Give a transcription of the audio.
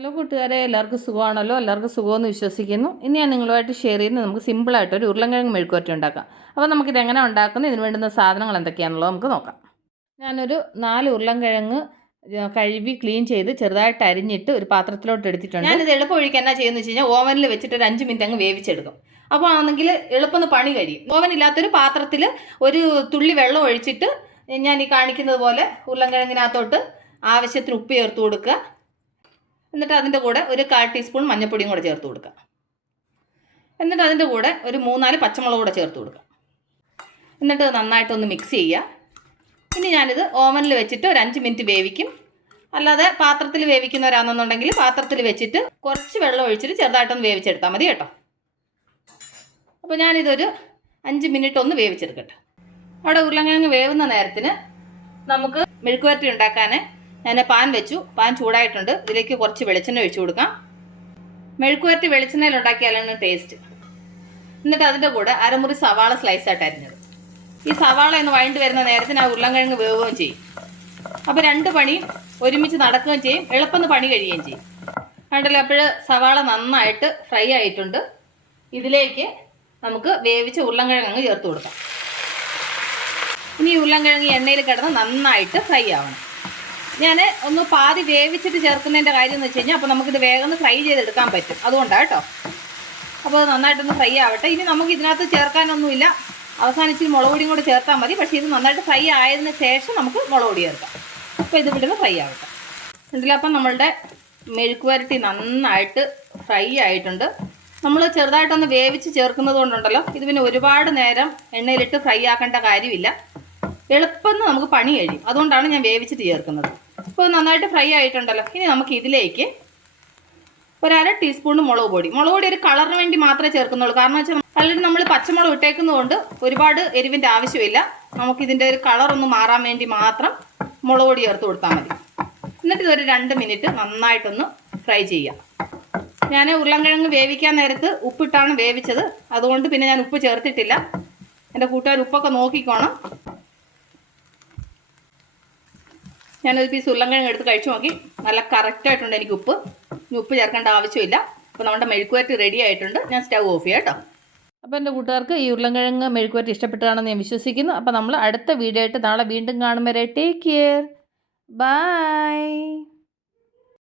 Hello കൂട്ടുകാരെ എല്ലാവർക്കും സുഖമാണല്ലോ? എല്ലാവർക്കും സുഖമെന്ന് വിശ്വസിക്കുന്നു. ഇനി ഞാൻ നിങ്ങളുമായിട്ട് ഷെയർ ചെയ്യുന്നത് നമുക്ക് സിമ്പിളായിട്ട് ഒരു ഉരുളൻകിഴങ്ങ് മെഴുക്കുവരട്ടി ഉണ്ടാക്കാം. അപ്പോൾ നമുക്കിത് എങ്ങനെ ഉണ്ടാക്കുന്നത്? ഇതിന് വേണ്ടുന്ന സാധനങ്ങൾ എന്തൊക്കെയാണെന്നുള്ളത് നമുക്ക് നോക്കാം. ഞാനൊരു നാല് ഉരുളൻകിഴങ്ങ് കഴുകി ക്ലീൻ ചെയ്ത് ചെറുതായിട്ട് അരിഞ്ഞിട്ട് ഒരു പാത്രത്തിലോട്ട് എടുത്തിട്ടുണ്ട്. ഞാനിത് എളുപ്പം ഒഴിക്കാൻ എന്നാ ചെയ്യുന്നത് വെച്ച് കഴിഞ്ഞാൽ ഓവനിൽ വെച്ചിട്ട് ഒരു അഞ്ച് മിനിറ്റ് അങ്ങ് വേവിച്ചെടുക്കും. അപ്പോൾ ആണെങ്കിൽ എളുപ്പം പണി കഴിയും. ഓവൻ ഇല്ലാത്തൊരു പാത്രത്തിൽ ഒരു തുള്ളി വെള്ളം ഒഴിച്ചിട്ട് ഞാൻ ഈ കാണിക്കുന്നത് പോലെ ഉരുളൻകിഴങ്ങിനകത്തോട്ട് ആവശ്യത്തിന് ഉപ്പ് ചേർത്ത് കൊടുക്കുക. എന്നിട്ട് അതിന്റെ കൂടെ ഒരു കാൽ ടീസ്പൂൺ മഞ്ഞൾപ്പൊടിയും കൂടെ ചേർത്ത് കൊടുക്കുക എന്നിട്ട് അതിന്റെ കൂടെ ഒരു മൂന്നാൽ പച്ചമുളക് കൂടെ ചേർത്ത് കൊടുക്കുക എന്നിട്ട് നന്നായിട്ടൊന്ന് മിക്സ് ചെയ്യുക. ഇനി ഞാനിത് ഓവനിൽ വെച്ചിട്ട് ഒരു അഞ്ച് മിനിറ്റ് വേവിക്കും. അല്ലാതെ പാത്രത്തിൽ വേവിക്കുന്നവരാണെന്നുണ്ടെങ്കിൽ പാത്രത്തിൽ വെച്ചിട്ട് കുറച്ച് വെള്ളം ഒഴിച്ചിട്ട് ചെറുതായിട്ടൊന്ന് വേവിച്ചെടുത്താൽ മതി കേട്ടോ. അപ്പോൾ ഞാനിതൊരു അഞ്ച് മിനിറ്റ് ഒന്ന് വേവിച്ചെടുക്കട്ടെ. അവിടെ ഉരുളക്കിഴങ്ങ് വേവുന്ന നേരത്തിന് നമുക്ക് മെഴുക്കുവരട്ടി ഉണ്ടാക്കാൻ ഞാൻ പാൻ വെച്ചു. പാൻ ചൂടായിട്ടുണ്ട്. ഇതിലേക്ക് കുറച്ച് വെളിച്ചെണ്ണ ഒഴിച്ചു കൊടുക്കാം. മെഴുക്കുവരട്ടി വെളിച്ചെണ്ണയിൽ ഉണ്ടാക്കിയാലാണ് ടേസ്റ്റ് എന്നിട്ട് അതിന്റെ കൂടെ അരമുറി സവാള സ്ലൈസ് ആയിട്ട് അരിഞ്ഞത്. ഈ സവാള ഒന്ന് വഴണ്ട് വരുന്ന നേരത്തിന് ആ ഉരുളൻകിഴങ്ങ് വേവുകയും ചെയ്യും. അപ്പോൾ രണ്ട് പണി ഒരുമിച്ച് നടക്കുകയും ചെയ്യും. എളുപ്പം പണി കഴിയുകയും ചെയ്യും. കണ്ടല്ലോ? അപ്പോൾ സവാള നന്നായിട്ട് ഫ്രൈ ആയിട്ടുണ്ട്. ഇതിലേക്ക് നമുക്ക് വേവിച്ച ഉരുളൻകിഴങ്ങ് ചേർത്ത് കൊടുക്കാം. ഇനി ഉരുളങ്കിഴങ്ങ് എണ്ണയിൽ കിടന്ന് നന്നായിട്ട് ഫ്രൈ ആവണം. ഞാൻ ഒന്ന് പാതി വേവിച്ചിട്ട് ചേർക്കുന്നതിന്റെ കാര്യം എന്ന് വെച്ച് കഴിഞ്ഞാൽ അപ്പോൾ നമുക്കിത് വേഗം ഒന്ന് ഫ്രൈ ചെയ്തെടുക്കാൻ പറ്റും. അതുകൊണ്ടാണ് കേട്ടോ. അപ്പോൾ നന്നായിട്ടൊന്ന് ഫ്രൈ ആവട്ടെ. ഇനി നമുക്ക് ഇതിനകത്ത് ചേർക്കാനൊന്നുമില്ല. അവസാനിച്ച് മുളക് പൊടിയും കൂടെ ചേർത്താൽ മതി. പക്ഷേ ഇത് നന്നായിട്ട് ഫ്രൈ ആയതിന് ശേഷം നമുക്ക് മുളക് പൊടി ചേർക്കാം. അപ്പോൾ ഇത് വിടുന്ന ഫ്രൈ ആവട്ടെ. ഉണ്ടല്ലോ അപ്പം നമ്മളുടെ മെഴുക്ക് വരട്ടി നന്നായിട്ട് ഫ്രൈ ആയിട്ടുണ്ട്. നമ്മൾ ചെറുതായിട്ടൊന്ന് വേവിച്ച് ചേർക്കുന്നത് കൊണ്ടുണ്ടല്ലോ. ഇത് പിന്നെ ഒരുപാട് നേരം എണ്ണയിലിട്ട് ഫ്രൈ ആക്കേണ്ട കാര്യമില്ല. എളുപ്പം നമുക്ക് പണി കഴിയും. അതുകൊണ്ടാണ് ഞാൻ വേവിച്ചിട്ട് ചേർക്കുന്നത് അപ്പോൾ നന്നായിട്ട് ഫ്രൈ ആയിട്ടുണ്ടല്ലോ. ഇനി നമുക്ക് ഇതിലേക്ക് ഒരു അര ടീസ്പൂൺ മുളക് പൊടി. മുളക് പൊടി ഒരു കളറിന് വേണ്ടി മാത്രമേ ചേർക്കുന്നുള്ളൂ. കാരണം വെച്ചാൽ അല്ലെങ്കിൽ നമ്മൾ പച്ചമുളക് ഇട്ടേക്കുന്നതുകൊണ്ട് ഒരുപാട് എരിവിന്റെ ആവശ്യമില്ല. നമുക്ക് ഇതിന്റെ ഒരു കളറൊന്ന് മാറാൻ വേണ്ടി മാത്രം മുളക് പൊടി ചേർത്ത് കൊടുത്താൽ മതി. എന്നിട്ട് ഇതൊരു രണ്ട് മിനിറ്റ് നന്നായിട്ടൊന്ന് ഫ്രൈ ചെയ്യാം. ഞാൻ ഉരുളൻകിഴങ്ങ് വേവിക്കാൻ നേരത്ത് ഉപ്പിട്ടാണ് വേവിച്ചത്. അതുകൊണ്ട് പിന്നെ ഞാൻ ഉപ്പ് ചേർത്തിട്ടില്ല. എന്റെ കൂട്ടുകാർ ഉപ്പൊക്കെ നോക്കിക്കോണം. ഞാനൊരു പീസ് ഉരുളൻകിഴങ്ങ് എടുത്ത് കഴിച്ചു നോക്കി. നല്ല കറക്റ്റായിട്ടുണ്ട് എനിക്ക് ഉപ്പ്. ഉപ്പ് ചേർക്കേണ്ട ആവശ്യമില്ല. അപ്പോൾ നമ്മുടെ മെഴുക്കുവരട്ടി റെഡി ആയിട്ടുണ്ട്. ഞാൻ സ്റ്റവ് ഓഫ് ചെയ്യാം കേട്ടോ. അപ്പോൾ എന്റെ കൂട്ടുകാർക്ക് ഈ ഉരുളങ്കിഴങ്ങ് മെഴുക്കുവരട്ടി ഇഷ്ടപ്പെട്ടതാണെന്ന് ഞാൻ വിശ്വസിക്കുന്നു. അപ്പോൾ നമ്മൾ അടുത്ത വീഡിയോ ആയിട്ട് നാളെ വീണ്ടും കാണും വരെ. Take care bye